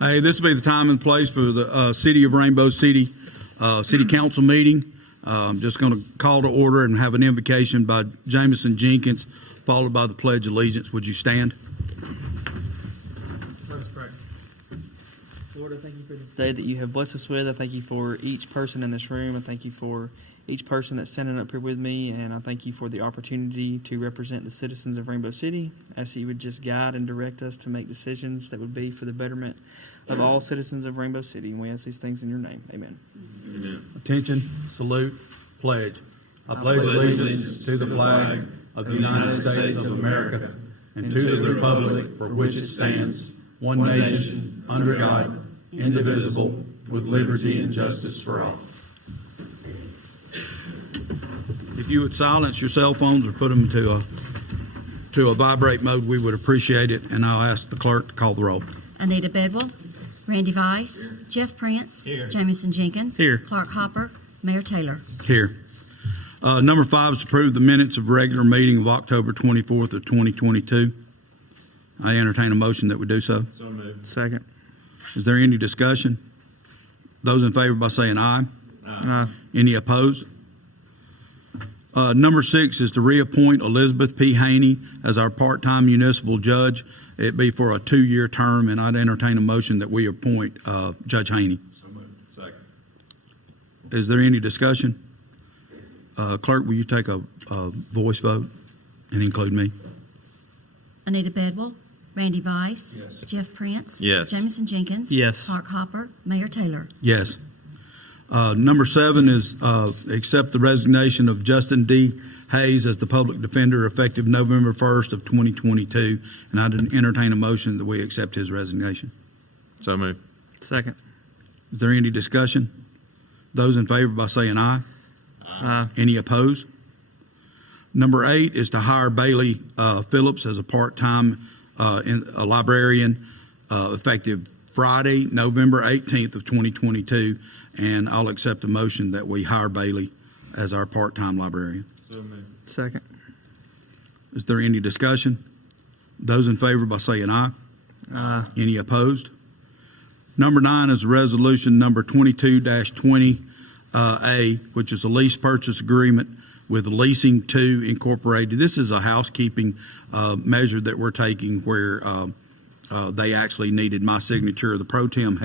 Hey, this will be the time and place for the City of Rainbow City City Council meeting. I'm just going to call to order and have an invocation by Jameson Jenkins, followed by the Pledge of Allegiance. Would you stand? Let us pray. Lord, I thank you for this day that you have blessed us with. I thank you for each person in this room. I thank you for each person that's standing up here with me, and I thank you for the opportunity to represent the citizens of Rainbow City. I ask that you would just guide and direct us to make decisions that would be for the betterment of all citizens of Rainbow City. And we ask these things in your name. Amen. Amen. Attention, salute, pledge. I pledge allegiance to the flag of the United States of America and to the republic for which it stands, one nation, under God, indivisible, with liberty and justice for all. If you would silence your cell phones or put them to a vibrate mode, we would appreciate it. And I'll ask the clerk to call the roll. Anita Bedwell, Randy Weiss, Jeff Prince, Jameson Jenkins, Here. Clark Hopper, Mayor Taylor. Here. Number 5 is approve the minutes of regular meeting of October 24th of 2022. I entertain a motion that we do so. So moved. Second. Is there any discussion? Those in favor by saying aye. Any opposed? Number 6 is to reappoint Elizabeth P. Haney as our part-time municipal judge. It'd be for a 2-year term, and I'd entertain a motion that we appoint Judge Haney. So moved. Second. Is there any discussion? Clerk, will you take a voice vote and include me? Anita Bedwell, Randy Weiss, Yes. Jeff Prince, Yes. Jameson Jenkins, Yes. Clark Hopper, Mayor Taylor. Yes. Number 7 is accept the resignation of Justin D. Hayes as the public defender effective November 1st of 2022, and I'd entertain a motion that we accept his resignation. So moved. Second. Is there any discussion? Those in favor by saying aye. Any opposed? Number 8 is to hire Bailey Phillips as a part-time a librarian effective Friday, November 18th of 2022, and I'll accept a motion that we hire Bailey as our part-time librarian. So moved. Second. Is there any discussion? Those in favor by saying aye. Any opposed? Number 9 is resolution number 22-20A, which is a lease purchase agreement with Leasing 2 Incorporated. This is a housekeeping measure that we're taking where they actually needed my signature. The pro tem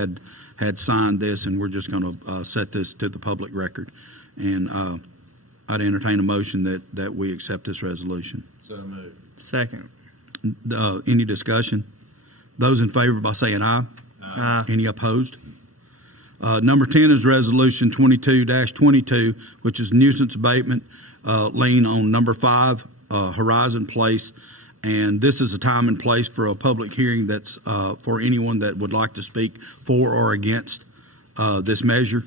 had signed this, and we're just going to set this to the public record. And I'd entertain a motion that we accept this resolution. So moved. Second. Any discussion? Those in favor by saying aye. Any opposed? Number 10 is resolution 22-22, which is nuisance abatement lien on number 5 Horizon Place. And this is a time and place for a public hearing that's for anyone that would like to speak for or against this measure.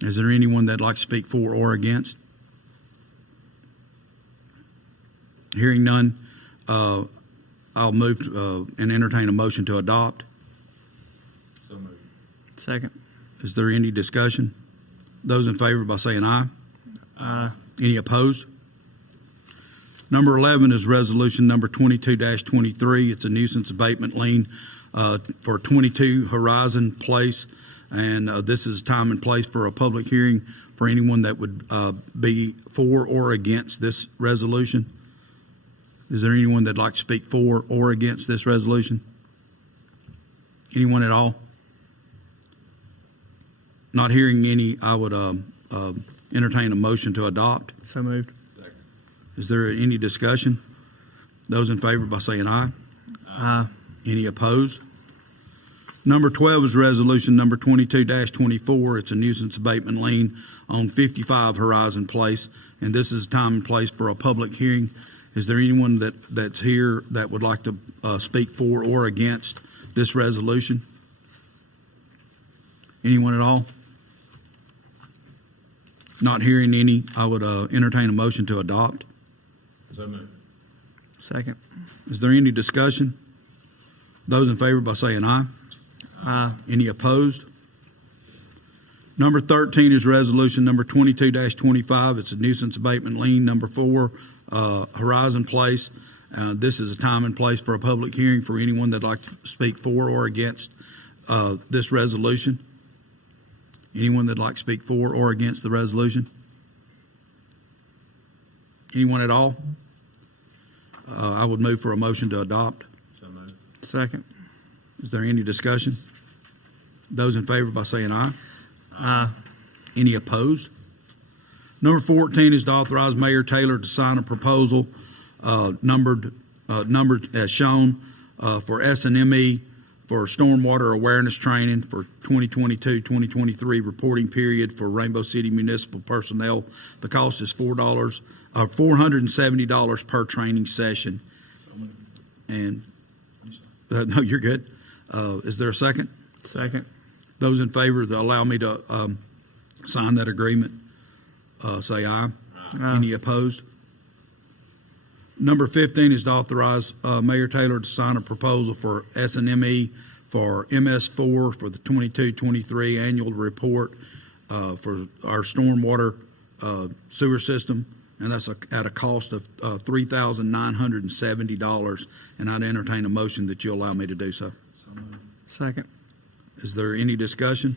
Is there anyone that'd like to speak for or against? Hearing none, I'll move and entertain a motion to adopt. So moved. Second. Is there any discussion? Those in favor by saying aye. Any opposed? Number 11 is resolution number 22-23. It's a nuisance abatement lien for 22 Horizon Place. And this is time and place for a public hearing for anyone that would be for or against this resolution. Is there anyone that'd like to speak for or against this resolution? Anyone at all? Not hearing any, I would entertain a motion to adopt. So moved. Second. Is there any discussion? Those in favor by saying aye. Any opposed? Number 12 is resolution number 22-24. It's a nuisance abatement lien on 55 Horizon Place, and this is time and place for a public hearing. Is there anyone that's here that would like to speak for or against this resolution? Anyone at all? Not hearing any, I would entertain a motion to adopt. So moved. Second. Is there any discussion? Those in favor by saying aye. Any opposed? Number 13 is resolution number 22-25. It's a nuisance abatement lien number 4, Horizon Place. This is a time and place for a public hearing for anyone that'd like to speak for or against this resolution? Anyone that'd like to speak for or against the resolution? Anyone at all? I would move for a motion to adopt. So moved. Second. Is there any discussion? Those in favor by saying aye. Aye. Any opposed? Number 14 is to authorize Mayor Taylor to sign a proposal numbered as shown for S&ME for stormwater awareness training for 2022-2023 reporting period for Rainbow City municipal personnel. The cost is $470 per training session. And no, you're good. Is there a second? Second. Those in favor to allow me to sign that agreement, say aye. Any opposed? Number 15 is to authorize Mayor Taylor to sign a proposal for S&ME for MS4 for the 22-23 annual report for our stormwater sewer system, and that's at a cost of $3,970. And I'd entertain a motion that you allow me to do so. Second. Is there any discussion?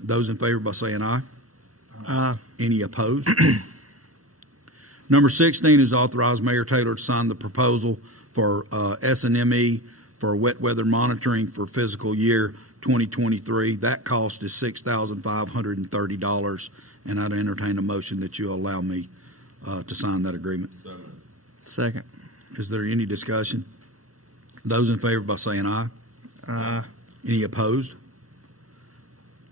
Those in favor by saying aye. Aye. Any opposed? Number 16 is to authorize Mayor Taylor to sign the proposal for S&ME for wet weather monitoring for fiscal year 2023. That cost is $6,530, and I'd entertain a motion that you allow me to sign that agreement. So moved. Second. Is there any discussion? Those in favor by saying aye. Aye. Any opposed?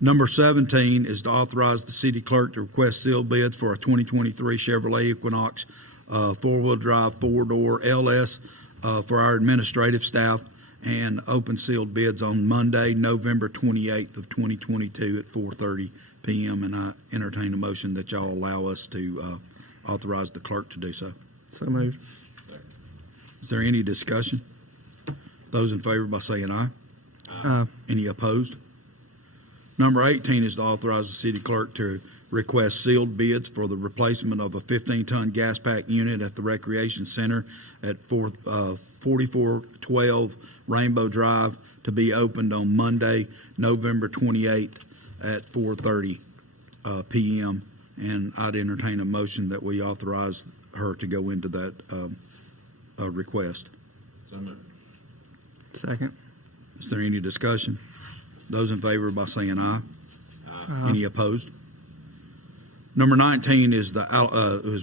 Number 17 is to authorize the city clerk to request sealed bids for a 2023 Chevrolet Equinox four-wheel drive, four-door LS for our administrative staff, and open sealed bids on Monday, November 28th of 2022 at 4:30 p.m. And I entertain a motion that y'all allow us to authorize the clerk to do so. So moved. Second. Is there any discussion? Those in favor by saying aye. Aye. Any opposed? Number 18 is to authorize the city clerk to request sealed bids for the replacement of a 15-ton gas pack unit at the Recreation Center at 4412 Rainbow Drive to be opened on Monday, November 28th at 4:30 p.m. And I'd entertain a motion that we authorize her to go into that request. So moved. Second. Is there any discussion? Those in favor by saying aye. Aye. Any opposed? Number 19 is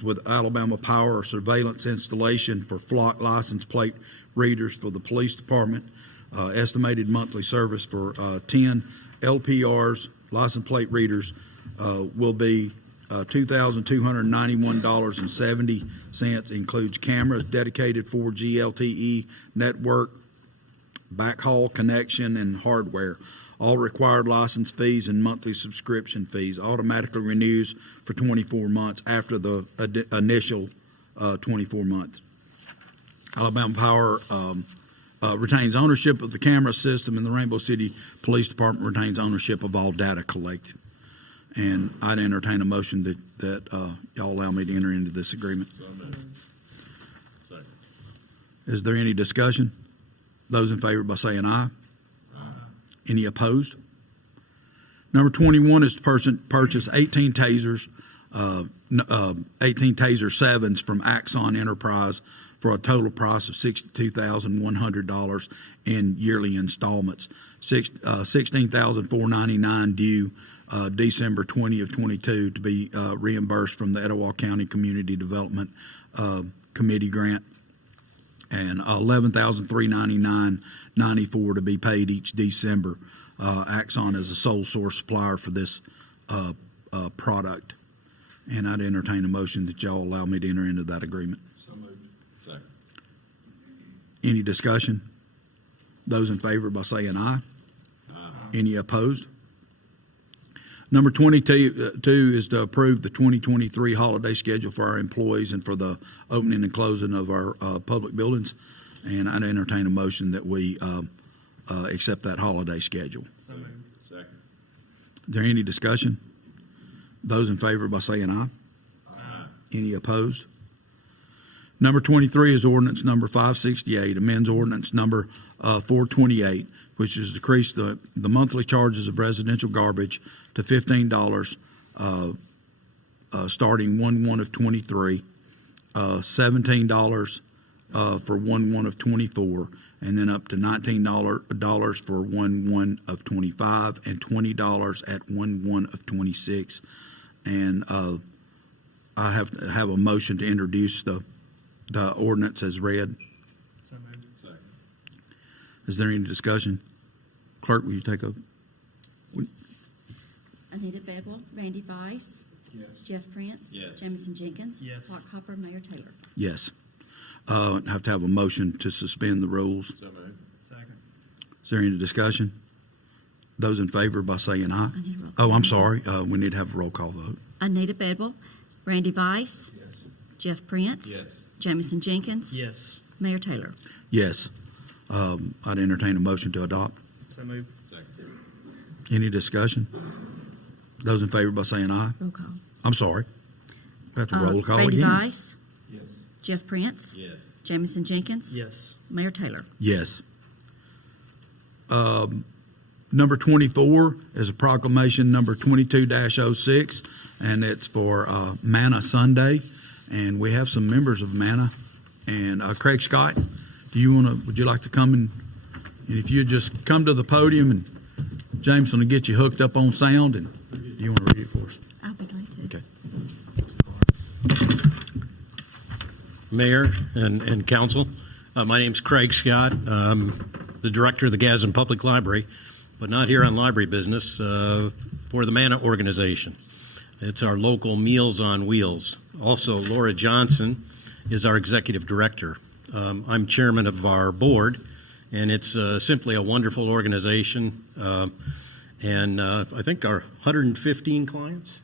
with Alabama Power surveillance installation for flock license plate readers for the police department. Estimated monthly service for 10 LPRs, license plate readers, will be $2,291.70. Includes cameras, dedicated 4G LTE network, backhaul connection, and hardware. All required license fees and monthly subscription fees automatically renews for 24 months after the initial 24 months. Alabama Power retains ownership of the camera system, and the Rainbow City Police Department retains ownership of all data collected. And I'd entertain a motion that y'all allow me to enter into this agreement. So moved. Second. Is there any discussion? Those in favor by saying aye. Any opposed? Number 21 is to purchase 18 tasers, 18 Taser 7s from Axon Enterprise for a total price of $62,100 in yearly installments. $16,499 due December 20 of 22 to be reimbursed from the Etowah County Community Development Committee grant, and $11,399.94 to be paid each December. Axon is a sole source supplier for this product, and I'd entertain a motion that y'all allow me to enter into that agreement. So moved. Second. Any discussion? Those in favor by saying aye. Any opposed? Number 22 is to approve the 2023 holiday schedule for our employees and for the opening and closing of our public buildings. And I'd entertain a motion that we accept that holiday schedule. So moved. Second. Is there any discussion? Those in favor by saying aye. Any opposed? Number 23 is ordinance number 568, amends ordinance number 428, which is decrease the monthly charges of residential garbage to $15 starting 1/1 of '23, $17 for 1/1 of '24, and then up to $19 for 1/1 of '25, and $20 at 1/1 of '26. And I have to have a motion to introduce the ordinance as read. So moved. Second. Is there any discussion? Clerk, will you take over? Anita Bedwell, Randy Vice, Yes. Jeff Prince. Yes. Jamison Jenkins. Yes. Clark Hopper, Mayor Taylor. Yes. Have to have a motion to suspend the rules. So moved. Second. Is there any discussion? Those in favor by saying aye. I need a roll call. Oh, I'm sorry. We need to have a roll call vote. Anita Bedwell, Randy Vice, Yes. Jeff Prince. Yes. Jamison Jenkins. Yes. Mayor Taylor. Yes. I'd entertain a motion to adopt. So moved. Second. Any discussion? Those in favor by saying aye. Roll call. I'm sorry. We have to roll call Randy again. Vice, Yes. Jeff Prince. Yes. Jamison Jenkins. Yes. Mayor Taylor. Yes. Number 24 is a proclamation number 22-06, and it's for Manna Sunday. And we have some members of Manna. And Craig Scott, would you like to come and if you just come to the podium, and Jameson will get you hooked up on sound, and do you want to read it for us? I'll be glad to. Okay. Mayor and council. My name's Craig Scott. I'm the director of the Gadsden Public Library, but not here on library business, for the Manna organization. It's our local Meals on Wheels. Also, Laura Johnson is our executive director. I'm chairman of our board, and it's simply a wonderful organization. And I think our 115 clients?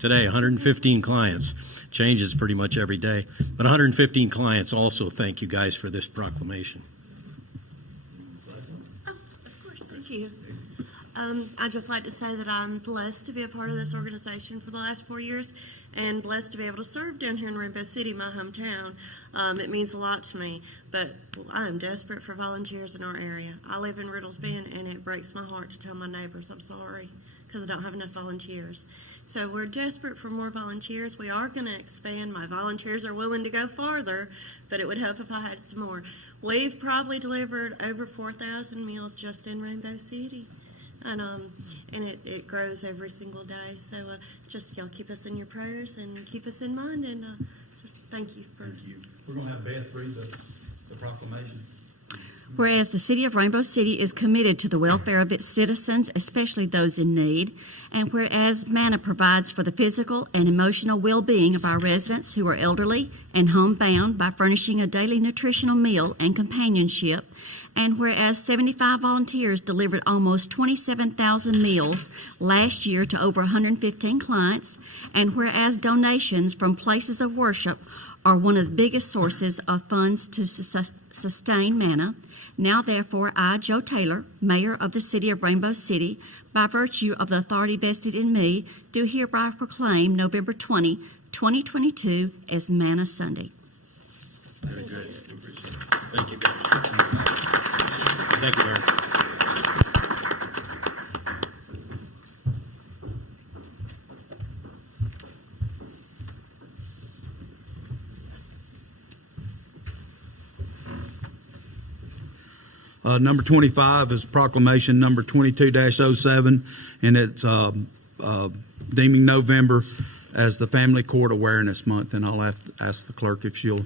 Today, 115 clients. Changes pretty much every day. But 115 clients also thank you guys for this proclamation. Of course, thank you. I'd just like to say that I'm blessed to be a part of this organization for the last 4 years and blessed to be able to serve down here in Rainbow City, my hometown. It means a lot to me, but I am desperate for volunteers in our area. I live in Riddlesbend, and it breaks my heart to tell my neighbors I'm sorry because I don't have enough volunteers. So we're desperate for more volunteers. We are going to expand. My volunteers are willing to go farther, but it would help if I had some more. We've probably delivered over 4,000 meals just in Rainbow City. And it grows every single day. So just y'all keep us in your prayers and keep us in mind, and just thank you for. Thank you. We're going to have Beth read the proclamation. Whereas the City of Rainbow City is committed to the welfare of its citizens, especially those in need, and whereas Manna provides for the physical and emotional well-being of our residents who are elderly and homebound by furnishing a daily nutritional meal and companionship, and whereas 75 volunteers delivered almost 27,000 meals last year to over 115 clients, and whereas donations from places of worship are one of the biggest sources of funds to sustain Manna, now therefore I, Joe Taylor, Mayor of the City of Rainbow City, by virtue of the authority vested in me, do hereby proclaim November 20, 2022 as Manna Sunday. Very good. Thank you, guys. Thank you, Mayor. Number 25 is proclamation number 22-07, and it's deeming November as the Family Court Awareness Month. And I'll have to ask the clerk if she'll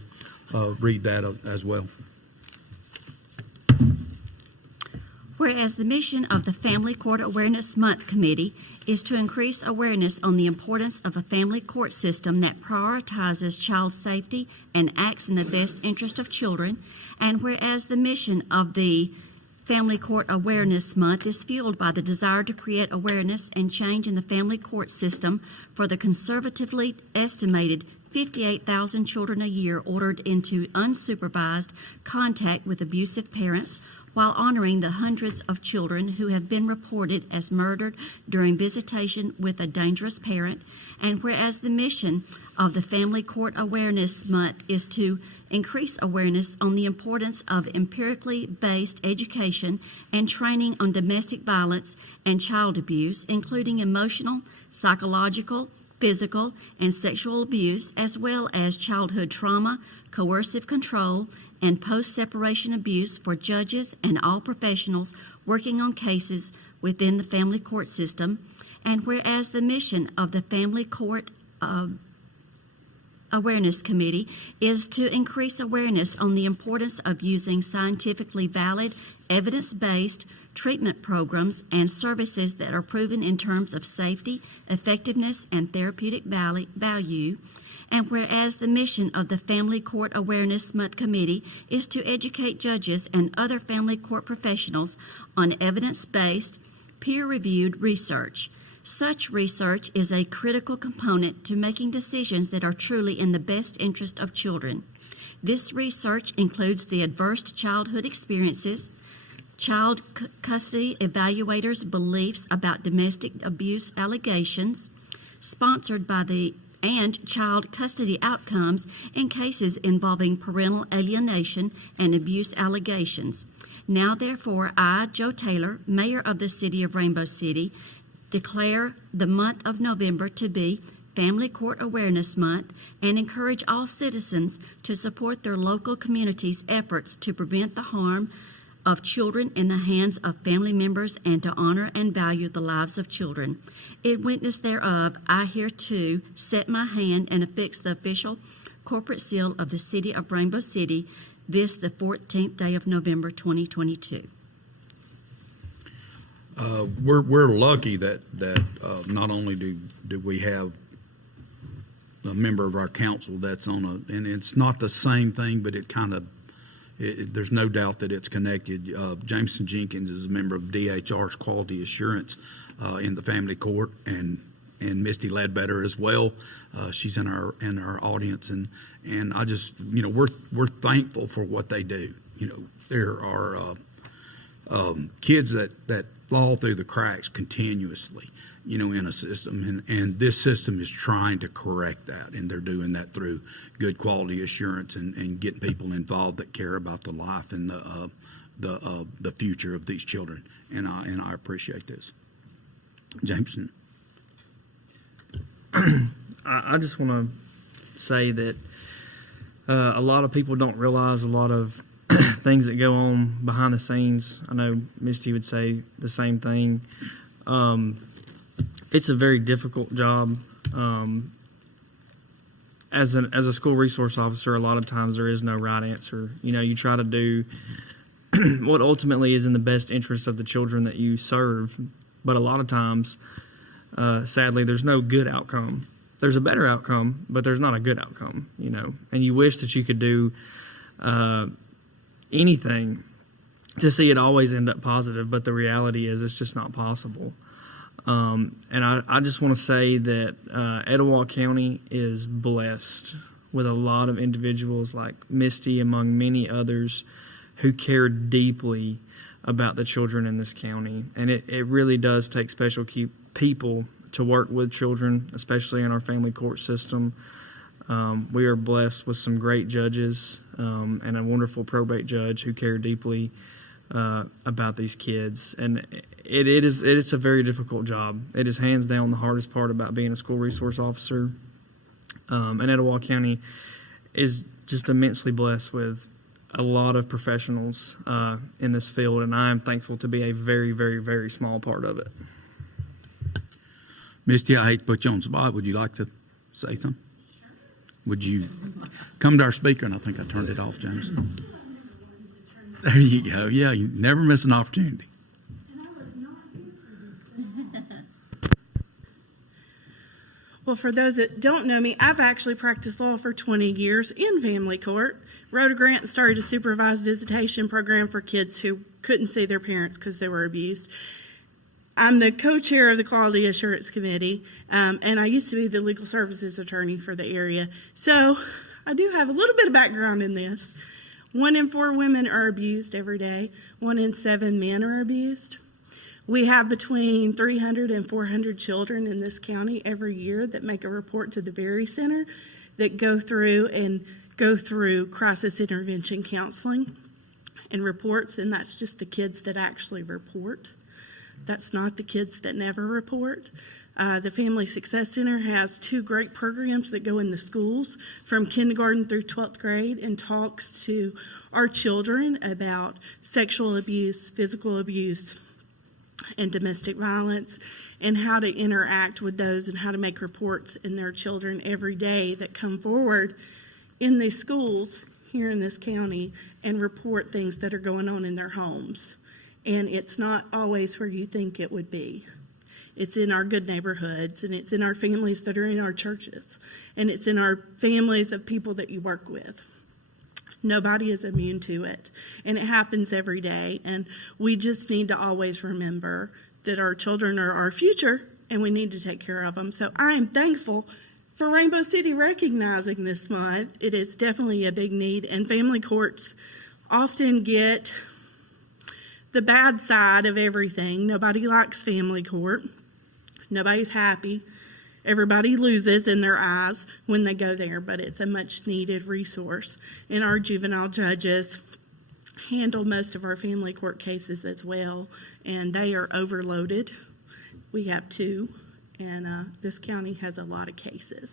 read that as well. Whereas the mission of the Family Court Awareness Month Committee is to increase awareness on the importance of a family court system that prioritizes child safety and acts in the best interest of children, and whereas the mission of the Family Court Awareness Month is fueled by the desire to create awareness and change in the family court system for the conservatively estimated 58,000 children a year ordered into unsupervised contact with abusive parents, while honoring the hundreds of children who have been reported as murdered during visitation with a dangerous parent. And whereas the mission of the Family Court Awareness Month is to increase awareness on the importance of empirically based education and training on domestic violence and child abuse, including emotional, psychological, physical, and sexual abuse, as well as childhood trauma, coercive control, and post-separation abuse for judges and all professionals working on cases within the family court system. And whereas the mission of the Family Court Awareness Committee is to increase awareness on the importance of using scientifically valid, evidence-based treatment programs and services that are proven in terms of safety, effectiveness, and therapeutic value. And whereas the mission of the Family Court Awareness Month Committee is to educate judges and other family court professionals on evidence-based, peer-reviewed research. Such research is a critical component to making decisions that are truly in the best interest of children. This research includes the adverse childhood experiences, child custody evaluators' beliefs about domestic abuse allegations, sponsored by and child custody outcomes in cases involving parental alienation and abuse allegations. Now, therefore, I, Joe Taylor, Mayor of the City of Rainbow City, declare the month of November to be Family Court Awareness Month and encourage all citizens to support their local community's efforts to prevent the harm of children in the hands of family members and to honor and value the lives of children. In witness thereof, I hereto set my hand and affix the official corporate seal of the City of Rainbow City, this the 14th day of November 2022. We're lucky that not only do we have a member of our council that's on and it's not the same thing, but it kind of, there's no doubt that it's connected. Jameson Jenkins is a member of DHR's Quality Assurance in the family court, and Misty Ledbetter as well. She's in our audience, and I just, we're thankful for what they do. There are kids that fall through the cracks continuously, in a system, and this system is trying to correct that, and they're doing that through good quality assurance and getting people involved that care about the life and the future of these children, and I appreciate this. Jameson. I just want to say that a lot of people don't realize a lot of things that go on behind the scenes. I know Misty would say the same thing. It's a very difficult job. As a school resource officer, a lot of times there is no right answer. You try to do what ultimately is in the best interest of the children that you serve, but a lot of times, sadly, there's no good outcome. There's a better outcome, but there's not a good outcome, and you wish that you could do anything to see it always end up positive, but the reality is it's just not possible. And I just want to say that Etowah County is blessed with a lot of individuals like Misty, among many others, who care deeply about the children in this county. And it really does take special people to work with children, especially in our family court system. We are blessed with some great judges and a wonderful probate judge who care deeply about these kids. And it's a very difficult job. It is hands down the hardest part about being a school resource officer. And Etowah County is just immensely blessed with a lot of professionals in this field, and I am thankful to be a very, very, very small part of it. Misty, I hate to put you on the spot. Would you like to say something? Sure. Would you come to our speaker? And I think I turned it off, James. There you go. Yeah, you never miss an opportunity. Well, for those that don't know me, I've actually practiced law for 20 years in family court. Wrote a grant and started a supervised visitation program for kids who couldn't see their parents because they were abused. I'm the co-chair of the Quality Assurance Committee, and I used to be the legal services attorney for the area. So I do have a little bit of background in this. 1 in 4 women are abused every day. 1 in 7 men are abused. We have between 300 and 400 children in this county every year that make a report to the Berry Center that go through crisis intervention counseling and reports, and that's just the kids that actually report. That's not the kids that never report. The Family Success Center has 2 great programs that go in the schools from kindergarten through 12th grade and talks to our children about sexual abuse, physical abuse, and domestic violence, and how to interact with those and how to make reports in their children every day that come forward in these schools here in this county and report things that are going on in their homes. And it's not always where you think it would be. It's in our good neighborhoods, and it's in our families that are in our churches, and it's in our families of people that you work with. Nobody is immune to it, and it happens every day, and we just need to always remember that our children are our future, and we need to take care of them. So I am thankful for Rainbow City recognizing this month. It is definitely a big need, and family courts often get the bad side of everything. Nobody likes family court. Nobody's happy. Everybody loses in their eyes when they go there, but it's a much needed resource. And our juvenile judges handle most of our family court cases as well, and they are overloaded. We have 2, and this county has a lot of cases.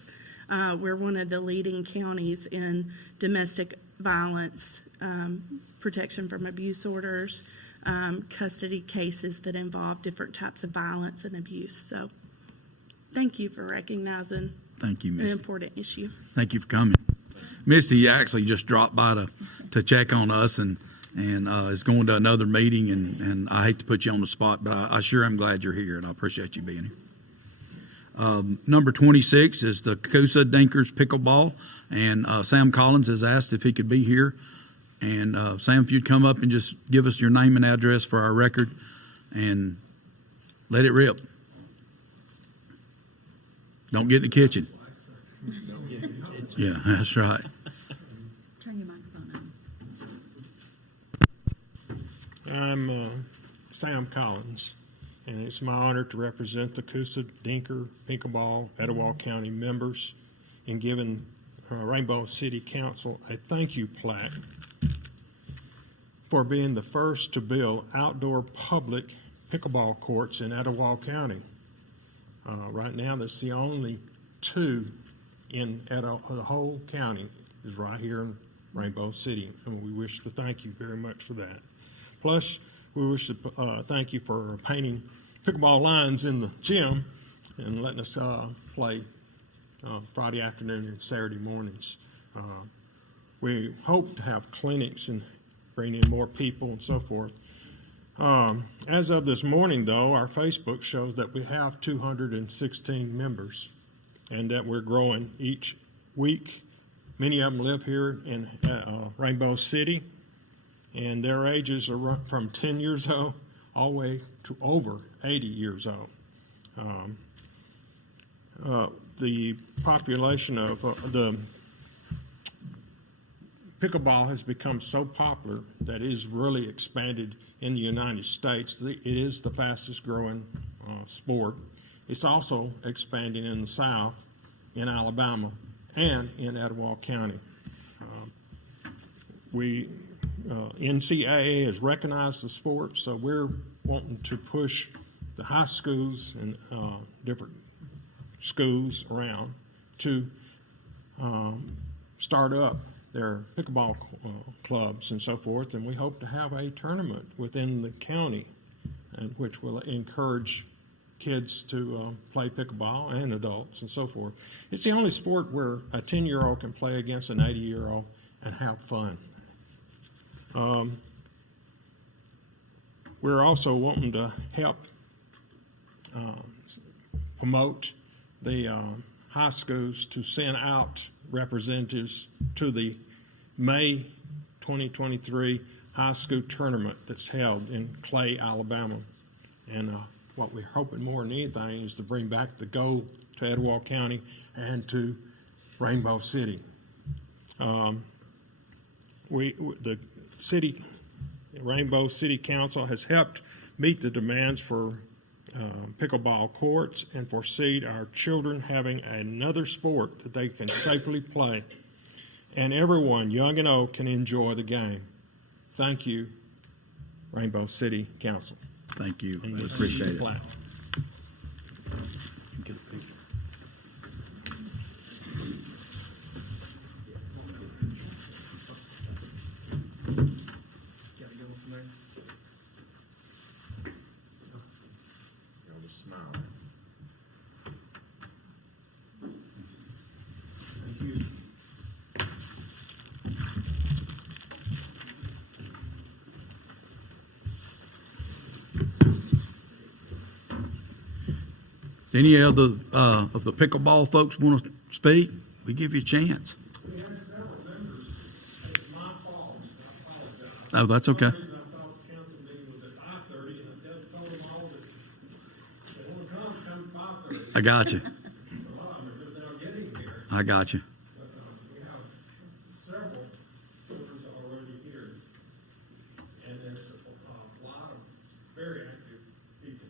We're one of the leading counties in domestic violence, protection from abuse orders, custody cases that involve different types of violence and abuse. So thank you for recognizing Thank you, an Misty. important issue. Thank you for coming. Misty actually just dropped by to check on us and is going to another meeting, and I hate to put you on the spot, but I sure am glad you're here, and I appreciate you being here. Number 26 is the Coosa Dinkers Pickleball, and Sam Collins has asked if he could be here. And Sam, if you'd come up and just give us your name and address for our record and let it rip. Don't get in the kitchen. Yeah, that's right. Turn your microphone on. I'm Sam Collins, and it's my honor to represent the Coosa Dinker Pickleball Etowah County members in giving Rainbow City Council a thank you plaque for being the first to build outdoor public pickleball courts in Etowah County. Right now, that's the only 2 in the whole county is right here in Rainbow City, and we wish to thank you very much for that. Plus, we wish to thank you for painting pickleball lines in the gym and letting us play Friday afternoon and Saturday mornings. We hope to have clinics and bring in more people and so forth. As of this morning, though, our Facebook shows that we have 216 members and that we're growing each week. Many of them live here in Rainbow City, and their ages are from 10 years old all the way to over 80 years old. The population of the pickleball has become so popular that it is really expanded in the United States. It is the fastest growing sport. It's also expanding in the South, in Alabama, and in Etowah County. NCAA has recognized the sport, so we're wanting to push the high schools and different schools around to start up their pickleball clubs and so forth, and we hope to have a tournament within the county, and which will encourage kids to play pickleball and adults and so forth. It's the only sport where a 10-year-old can play against an 80-year-old and have fun. We're also wanting to help promote the high schools to send out representatives to the May 2023 high school tournament that's held in Clay, Alabama. And what we're hoping more than anything is to bring back the gold to Etowah County and to Rainbow City. the city, Rainbow City Council has helped meet the demands for pickleball courts and foresee our children having another sport that they can safely play. And everyone, young and old, can enjoy the game. Thank you, Rainbow City Council. Thank you. And We the appreciate city it. flag. Y'all just smile. Any other of the pickleball folks want to speak? We give you a chance. We had several members. It's my fault. I apologize. Oh, that's okay. The reason I thought the council meeting was at 5:30, and I just told them all that they want to come at 5:30. I got you. A lot of them are just now getting here, I got you. but we have several children already here. And there's a lot of very active people.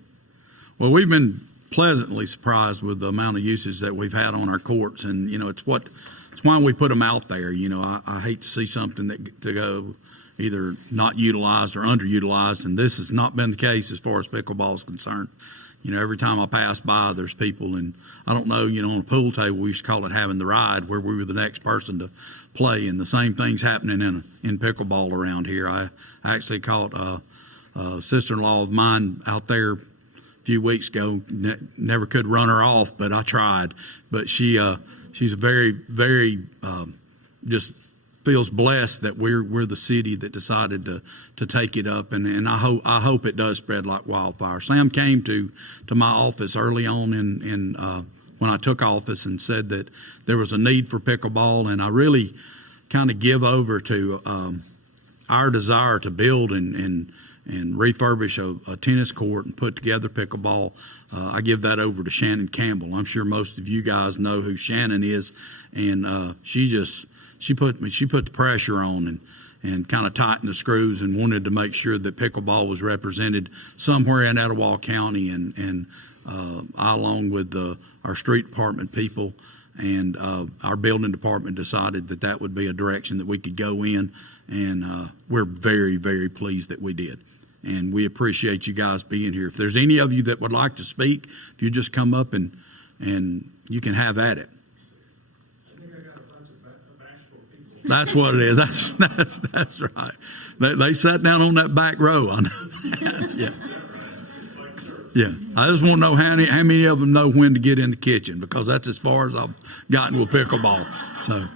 Well, we've been pleasantly surprised with the amount of usage that we've had on our courts, and it's why we put them out there. I hate to see something that to go either not utilized or underutilized, and this has not been the case as far as pickleball is concerned. Every time I pass by, there's people, and I don't know, on a pool table, we used to call it having the ride, where we were the next person to play, and the same thing's happening in pickleball around here. I actually caught a sister-in-law of mine out there a few weeks ago. Never could run her off, but I tried. But she's a very, very just feels blessed that we're the city that decided to take it up, and I hope it does spread like wildfire. Sam came to my office early on in when I took office and said that there was a need for pickleball, and I really kind of give over to our desire to build and refurbish a tennis court and put together pickleball. I give that over to Shannon Campbell. I'm sure most of you guys know who Shannon is, and she put the pressure on and kind of tightened the screws and wanted to make sure that pickleball was represented somewhere in Etowah County, and I, along with our street department people and our building department, decided that would be a direction that we could go in, and we're very, very pleased that we did. And we appreciate you guys being here. If there's any of you that would like to speak, if you just come up and you can have at it. I think I got a bunch of bashful people. That's what it is. That's right. They sat down on that back row. I know. Yeah. Yeah. I just want to know how many of them know when to get in the kitchen, because that's as far as I've gotten with pickleball. So,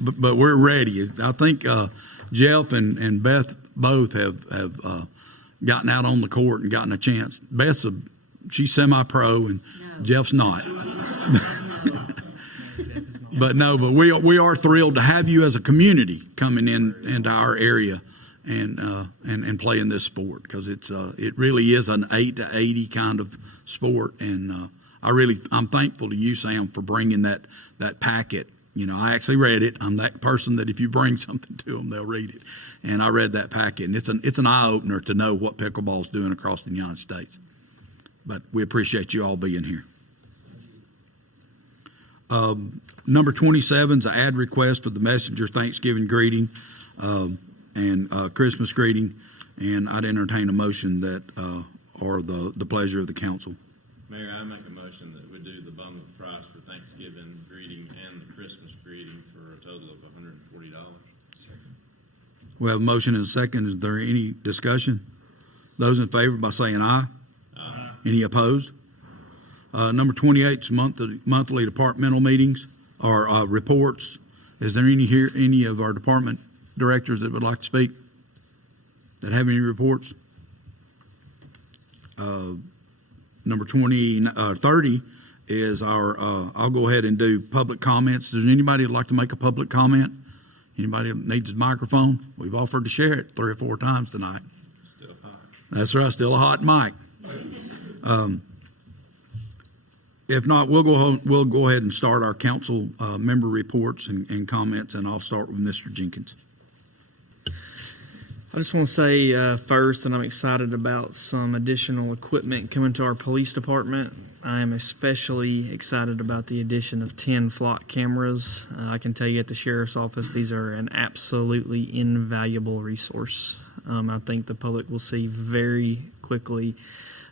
but we're ready. I think Jeff and Beth both have gotten out on the court and gotten a chance. She's semi-pro, and No. Jeff's not. No. But we are thrilled to have you as a community coming into our area and playing this sport, because it really is an 8 to 80 kind of sport, and I'm thankful to you, Sam, for bringing that packet. I actually read it. I'm that person that if you bring something to them, they'll read it. And I read that packet, and it's an eye opener to know what pickleball's doing across the United States. But we appreciate you all being here. Number 27 is an ad request for the Messenger Thanksgiving greeting and Christmas greeting, and I'd entertain a motion that or the pleasure of the council. Mayor, I make a motion that we do the bundle price for Thanksgiving greeting and the Christmas greeting for a total of $140. Second. We have a motion and a second. Is there any discussion? Those in favor by saying aye. Aye. Any opposed? Number 28 is monthly departmental meetings or reports. Is there any of our department directors that would like to speak that have any reports? Number 30 is our, I'll go ahead and do public comments. Does anybody would like to make a public comment? Anybody that needs a microphone? We've offered to share it 3 or 4 times tonight. Still hot. That's right, still a hot mic. If not, we'll go ahead and start our council member reports and comments, and I'll start with Mr. Jenkins. I just want to say first that I'm excited about some additional equipment coming to our police department. I am especially excited about the addition of 10 flock cameras. I can tell you at the sheriff's office, these are an absolutely invaluable resource. I think the public will see very quickly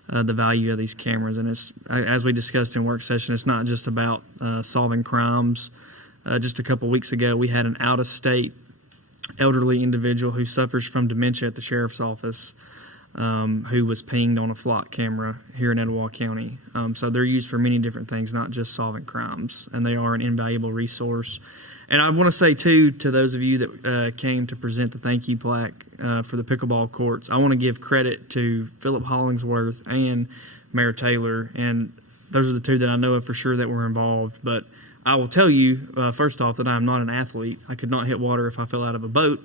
the value of these cameras. And it's, as we discussed in work session, it's not just about solving crimes. Just a couple weeks ago, we had an out-of-state elderly individual who suffers from dementia at the sheriff's office, who was pinged on a flock camera here in Etowah County. So they're used for many different things, not just solving crimes, and they are an invaluable resource. And I want to say, too, to those of you that came to present the thank you plaque for the pickleball courts, I want to give credit to Philip Hollingsworth and Mayor Taylor, and those are the two that I know of for sure that were involved. But I will tell you, first off, that I am not an athlete. I could not hit water if I fell out of a boat.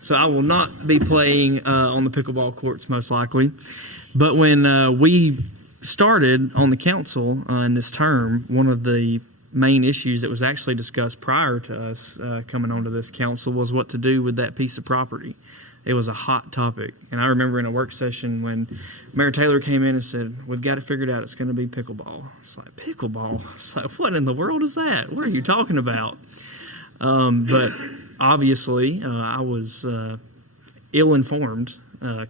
So I will not be playing on the pickleball courts, most likely. But when we started on the council in this term, one of the main issues that was actually discussed prior to us coming onto this council was what to do with that piece of property. It was a hot topic. And I remember in a work session when Mayor Taylor came in and said, we've got it figured out, it's going to be pickleball. It's like, pickleball? It's like, what in the world is that? What are you talking about? But obviously, I was ill-informed,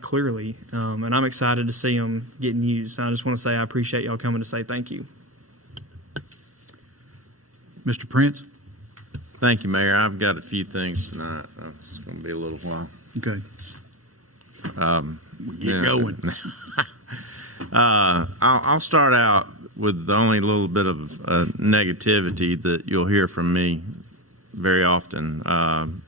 clearly, and I'm excited to see them getting used. I just want to say I appreciate y'all coming to say thank you. Mr. Prince? Thank you, Mayor. I've got a few things tonight. It's going to be a little while. Okay. Get Yeah. going. I'll start out with the only little bit of negativity that you'll hear from me very often, and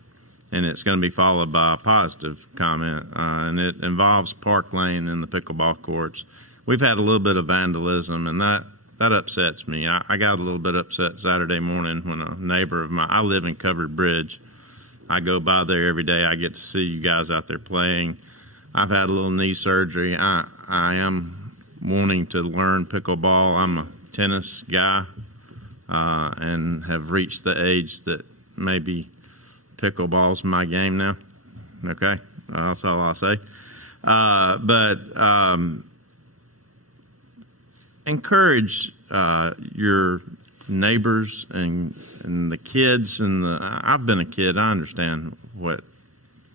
it's going to be followed by a positive comment, and it involves Park Lane and the pickleball courts. We've had a little bit of vandalism, and that upsets me. I got a little bit upset Saturday morning when a neighbor of mine, I live in Covered Bridge. I go by there every day. I get to see you guys out there playing. I've had a little knee surgery. I am wanting to learn pickleball. I'm a tennis guy and have reached the age that maybe pickleball's my game now. Okay? That's all I'll say. But encourage your neighbors and the kids I've been a kid. I understand what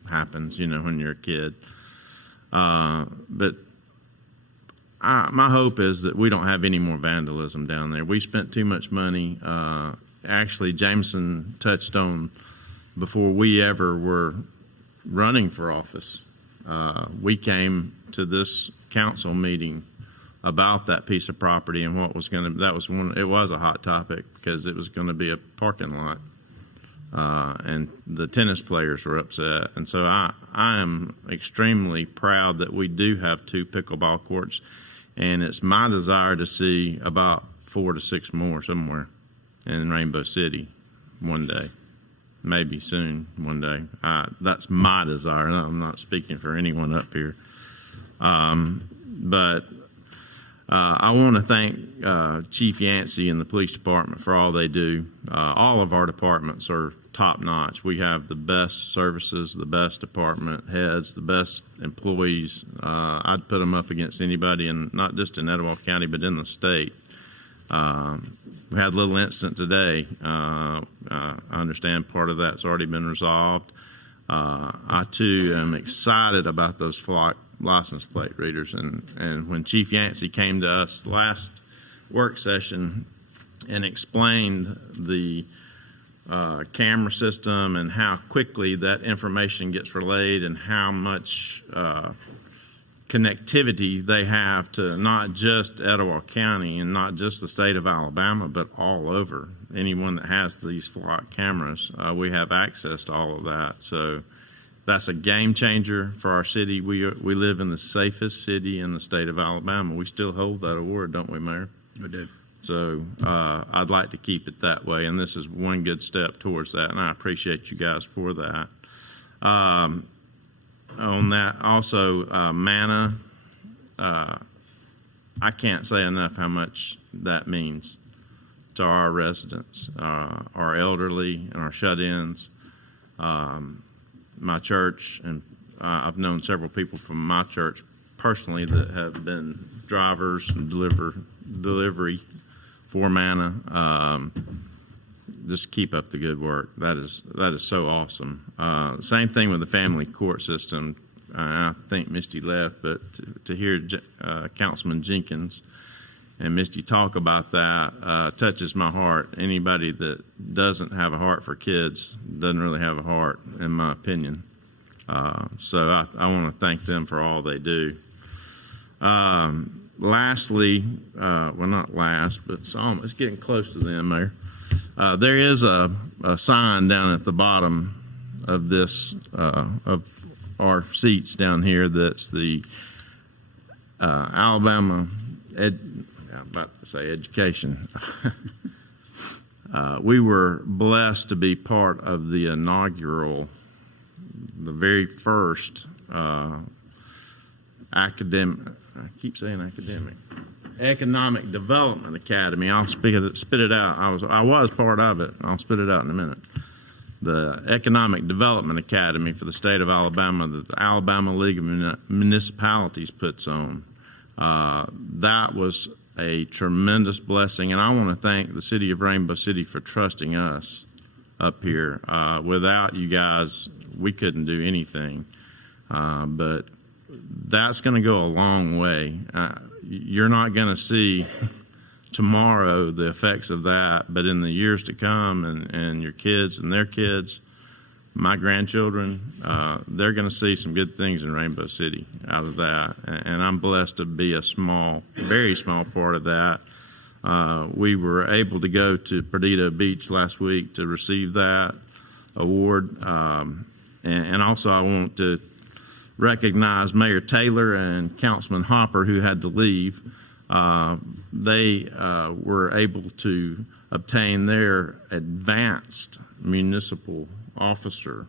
happens, when you're a kid. But my hope is that we don't have any more vandalism down there. We spent too much money. Actually, Jameson touched on before we ever were running for office. We came to this council meeting about that piece of property and what was going to, it was a hot topic because it was going to be a parking lot. And the tennis players were upset. And so I am extremely proud that we do have 2 pickleball courts. And it's my desire to see about 4 to 6 more somewhere in Rainbow City one day. Maybe soon, one day. That's my desire. I'm not speaking for anyone up here. But I want to thank Chief Yancey and the police department for all they do. All of our departments are top-notch. We have the best services, the best department heads, the best employees. I'd put them up against anybody, not just in Etowah County, but in the state. We had a little incident today. I understand part of that's already been resolved. I, too, am excited about those flock license plate readers. And when Chief Yancey came to us last work session and explained the camera system and how quickly that information gets relayed and how much connectivity they have to not just Etowah County and not just the state of Alabama, but all over. Anyone that has these flock cameras, we have access to all of that. So that's a game changer for our city. We live in the safest city in the state of Alabama. We still hold that award, don't we, Mayor? We do. So I'd like to keep it that way, and this is one good step towards that, and I appreciate you guys for that. On that, also, MANA, I can't say enough how much that means to our residents, our elderly, and our shut-ins. My church and I've known several people from my church personally that have been drivers and delivery for Manna. Just keep up the good work. That is so awesome. Same thing with the family court system. I think Misty left, but to hear Councilman Jenkins and Misty talk about that touches my heart. Anybody that doesn't have a heart for kids doesn't really have a heart, in my opinion. So I want to thank them for all they do. Lastly, well, not last, but it's getting close to the end, Mayor. There is a sign down at the bottom of this of our seats down here. That's the Alabama I'm about to say education. We were blessed to be part of the inaugural, the very first Economic Development Academy. I'll spit it out. I was part of it. I'll spit it out in a minute. The Economic Development Academy for the state of Alabama that the Alabama League of Municipalities puts on. That was a tremendous blessing, and I want to thank the city of Rainbow City for trusting us up here. Without you guys, we couldn't do anything. But that's going to go a long way. You're not going to see tomorrow the effects of that, but in the years to come, and your kids and their kids, my grandchildren, they're going to see some good things in Rainbow City out of that. And I'm blessed to be a very small part of that. We were able to go to Perdido Beach last week to receive that award. And also I want to recognize Mayor Taylor and Councilman Hopper, who had to leave. They were able to obtain their advanced municipal officer.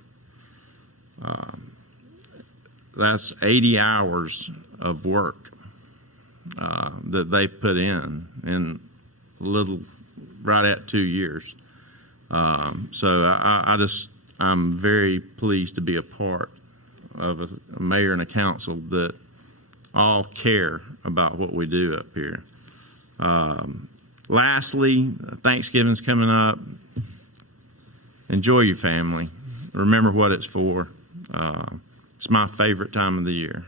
That's 80 hours of work that they put in right at 2 years. So I'm very pleased to be a part of a mayor and a council that all care about what we do up here. Lastly, Thanksgiving's coming up. Enjoy your family. Remember what it's for. It's my favorite time of the year.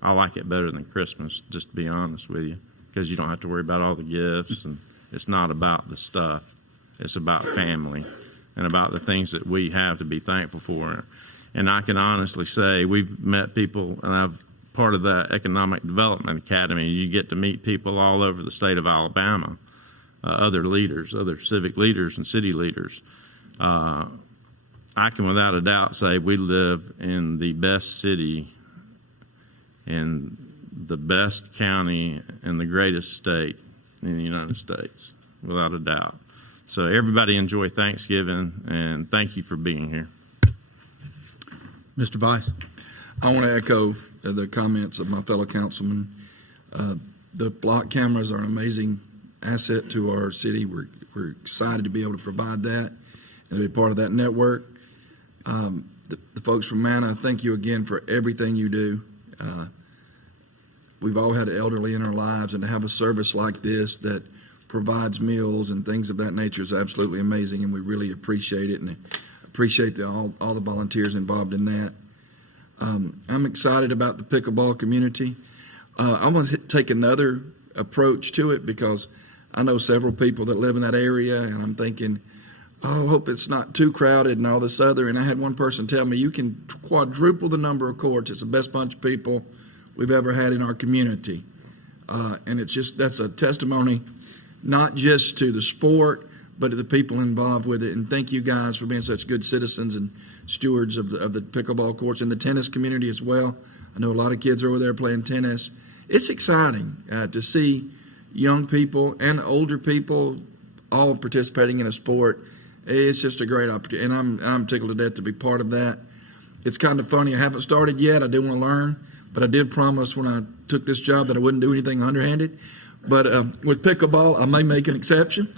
I like it better than Christmas, just to be honest with you, because you don't have to worry about all the gifts, and it's not about the stuff. It's about family and about the things that we have to be thankful for. And I can honestly say we've met people, and I'm part of that Economic Development Academy. You get to meet people all over the state of Alabama, other leaders, other civic leaders and city leaders. I can without a doubt say we live in the best city, in the best county, and the greatest state in the United States, without a doubt. So everybody enjoy Thanksgiving, and thank you for being here. Mr. Vice. I want to echo the comments of my fellow councilman. The block cameras are an amazing asset to our city. We're excited to be able to provide that and to be part of that network. The folks from Manna, thank you again for everything you do. We've all had elderly in our lives, and to have a service like this that provides meals and things of that nature is absolutely amazing, and we really appreciate it, and appreciate all the volunteers involved in that. I'm excited about the pickleball community. I'm going to take another approach to it because I know several people that live in that area, and I'm thinking, oh, I hope it's not too crowded and all this other. And I had one person tell me, you can quadruple the number of courts. It's the best bunch of people we've ever had in our community. And that's a testimony not just to the sport, but to the people involved with it. And thank you guys for being such good citizens and stewards of the pickleball courts and the tennis community as well. I know a lot of kids are over there playing tennis. It's exciting to see young people and older people all participating in a sport. It's just a great opportunity, and I'm tickled to death to be part of that. It's kind of funny. I haven't started yet. I do want to learn, but I did promise when I took this job that I wouldn't do anything underhanded. But with pickleball, I may make an exception.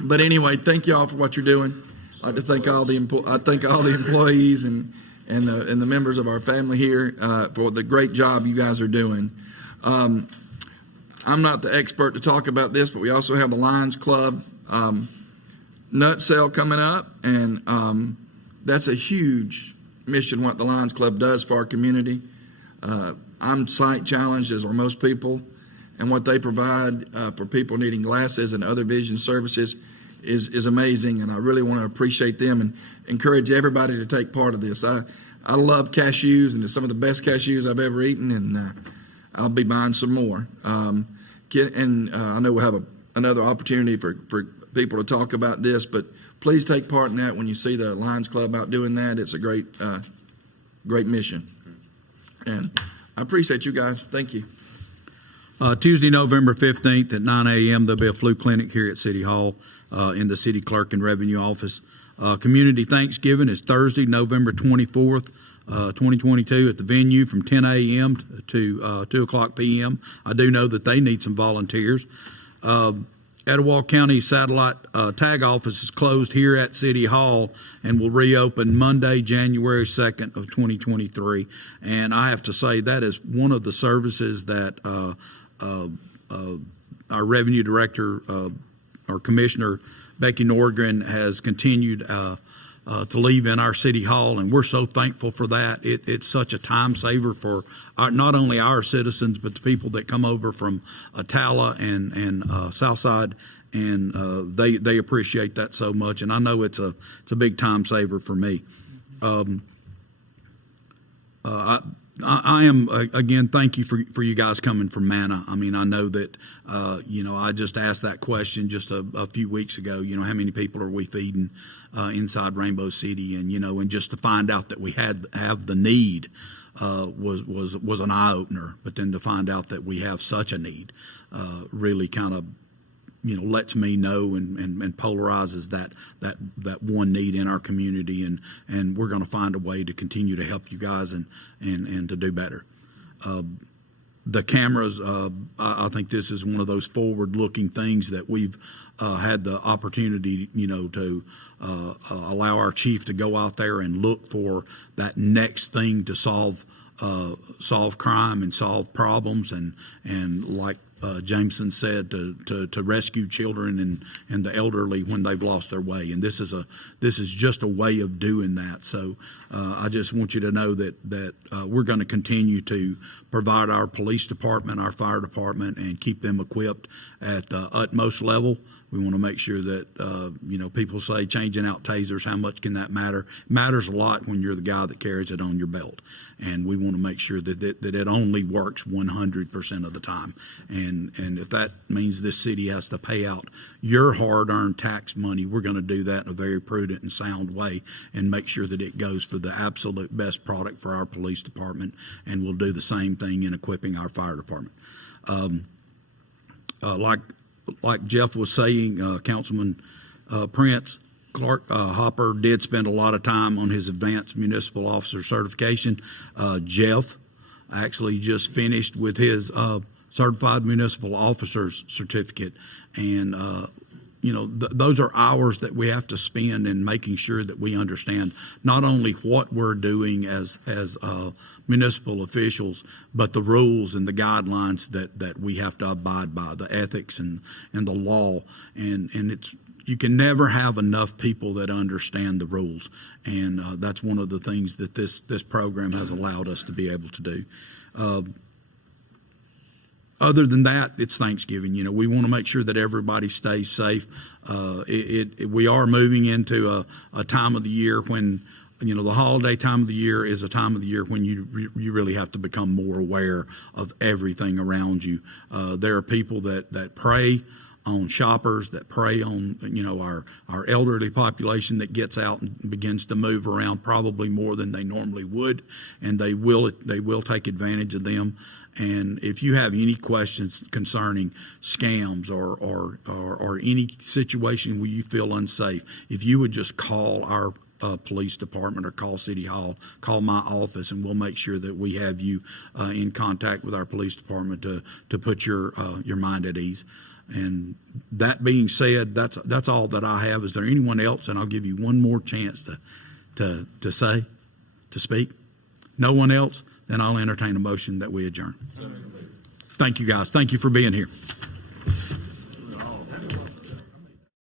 But anyway, thank you all for what you're doing. I'd like to thank all the employees and the members of our family here for the great job you guys are doing. I'm not the expert to talk about this, but we also have the Lions Club nut sale coming up, and that's a huge mission what the Lions Club does for our community. I'm sight challenged, as are most people, and what they provide for people needing glasses and other vision services is amazing, and I really want to appreciate them and encourage everybody to take part of this. I love cashews, and it's some of the best cashews I've ever eaten, and I'll be buying some more. I know we'll have another opportunity for people to talk about this, but please take part in that when you see the Lions Club out doing that. It's a great mission, and I appreciate you guys. Thank you. Tuesday, November 15th at 9 a.m., there'll be a flu clinic here at City Hall in the City Clerk and Revenue Office. Community Thanksgiving is Thursday, November 24th, 2022 at the venue from 10 a.m. to 2 o'clock p.m. I do know that they need some volunteers. Etowah County Satellite Tag Office is closed here at City Hall and will reopen Monday, January 2nd of 2023. And I have to say that is one of the services that our Revenue Director, our Commissioner, Becky Nordgren, has continued to leave in our City Hall, and we're so thankful for that. It's such a time saver for not only our citizens, but the people that come over from Attala and Southside, and they appreciate that so much. And I know it's a big time saver for me. I am, again, thank you for you guys coming from Manna. I mean, I know that, I just asked that question just a few weeks ago, how many people are we feeding inside Rainbow City? And, and just to find out that we have the need was an eye-opener. But then to find out that we have such a need really kind of, lets me know and polarizes that one need in our community, and we're going to find a way to continue to help you guys and to do better. The cameras, I think this is one of those forward-looking things that we've had the opportunity, to allow our chief to go out there and look for that next thing to solve crime and solve problems, and like Jameson said, to rescue children and the elderly when they've lost their way. And this is just a way of doing that. So I just want you to know that we're going to continue to provide our police department, our fire department, and keep them equipped at the utmost level. We want to make sure that, people say changing out tasers, how much can that matter? It matters a lot when you're the guy that carries it on your belt. And we want to make sure that it only works 100% of the time. And if that means this city has to pay out your hard-earned tax money, we're going to do that in a very prudent and sound way and make sure that it goes for the absolute best product for our police department. And we'll do the same thing in equipping our fire department. Like Jeff was saying, Councilman Prince, Clark Hopper did spend a lot of time on his advanced municipal officer certification. Jeff actually just finished with his certified municipal officer's certificate. And, those are hours that we have to spend in making sure that we understand not only what we're doing as municipal officials, but the rules and the guidelines that we have to abide by, the ethics and the law. And you can never have enough people that understand the rules. And that's one of the things that this program has allowed us to be able to do. Other than that, it's Thanksgiving. We want to make sure that everybody stays safe. We are moving into a time of the year when, the holiday time of the year is a time of the year when you really have to become more aware of everything around you. There are people that prey on shoppers, that prey on our elderly population that gets out and begins to move around probably more than they normally would, and they will take advantage of them. And if you have any questions concerning scams or any situation where you feel unsafe, if you would just call our police department or call City Hall, call my office, and we'll make sure that we have you in contact with our police department to put your mind at ease. And that being said, that's all that I have. Is there anyone else? And I'll give you one more chance to speak. No one else? Then I'll entertain a motion that we adjourn. Thank you, guys. Thank you for being here.